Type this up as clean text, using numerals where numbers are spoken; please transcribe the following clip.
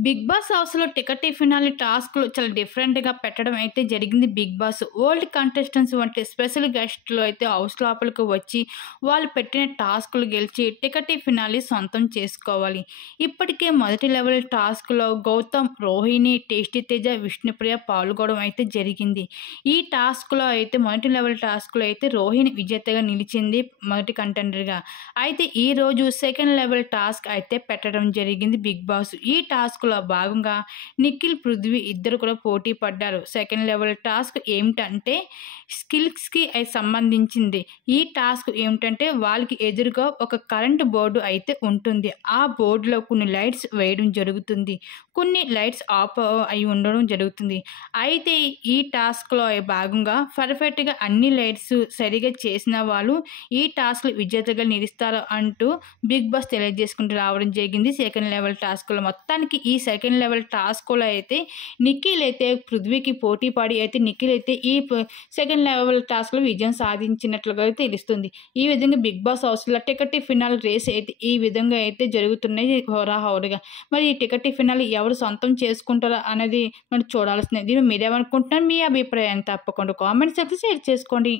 Big boss హౌస్‌లో ticket finale టాస్క్‌లు చాలా డిఫరెంట్‌గా పెట్టడం అయితే జరిగింది బిగ్ బాస్. ఓల్డ్ కంటెస్టెంట్స్ వంటి స్పెషల్ గెస్ట్‌లు అయితే హౌస్ లోపలికి వచ్చి వాళ్ళు పెట్టిన టాస్క్‌లు గెలిచి టికెట్ ఫినాలే సొంతం చేసుకోవాలి. ఇప్పటికే మొదటి లెవెల్ టాస్క్‌లో గౌతమ్, రోహిణి, టేస్టీ తేజ, విష్ణుప్రియ పాల్గొనడం అయితే జరిగింది. ఈ టాస్క్‌లో అయితే మొదటి లెవెల్ టాస్క్‌లో అయితే రోహిణి విజేతగా నిలిచింది మొదటి కంటెండర్‌గా. అయితే ఈరోజు సెకండ్ లెవెల్ టాస్క్ అయితే పెట్టడం జరిగింది బిగ్ బాస్. ఈ టాస్క్‌లో భాగంగా నిఖిల్, పృథ్వీ ఇద్దరు కూడా పోటీ పడ్డారు. సెకండ్ లెవెల్ టాస్క్ ఏమిటంటే స్కిల్స్‌కి సంబంధించింది. ఈ టాస్క్ ఏమిటంటే వాళ్ళకి ఎదురుగా ఒక కరెంట్ బోర్డు అయితే ఉంటుంది. ఆ బోర్డులో కొన్ని లైట్స్ వేయడం జరుగుతుంది. కొన్ని లైట్స్ ఆఫ్ అయి ఉండడం జరుగుతుంది. అయితే ఈ టాస్క్‌లో భాగంగా పర్ఫెక్ట్‌గా అన్ని లైట్స్ సరిగ్గా చేసిన వాళ్ళు ఈ టాస్క్‌లో విజేతగా నిలుస్తారు అంటూ బిగ్ బాస్ తెలియజేసుకుంటూ రావడం జరిగింది. సెకండ్ లెవెల్ టాస్క్‌లో మొత్తానికి ఈ సెకండ్ లెవెల్ టాస్క్‌లో అయితే నిఖిల్ అయితే పృథ్వీకి పోటీ పడి అయితే నిఖిల్ అయితే ఈ సెకండ్ లెవెల్ టాస్క్‌లో విజయం సాధించినట్లుగా అయితే తెలుస్తుంది. ఈ విధంగా బిగ్ బాస్ హౌస్‌లో టికెట్ ఫినాల్ రేస్ అయితే ఈ విధంగా అయితే జరుగుతున్నాయి హోరాహోరీగా. మరి ఈ టికెట్ ఫినాల్ ఎవరు సొంతం చేసుకుంటారా అనేది మనం చూడాల్సిందే. దీన్ని మీరేమనుకుంటున్నారు? మీ అభిప్రాయాన్ని తప్పకుండా కామెంట్ సెక్షన్‌లో షేర్ చేసుకోండి.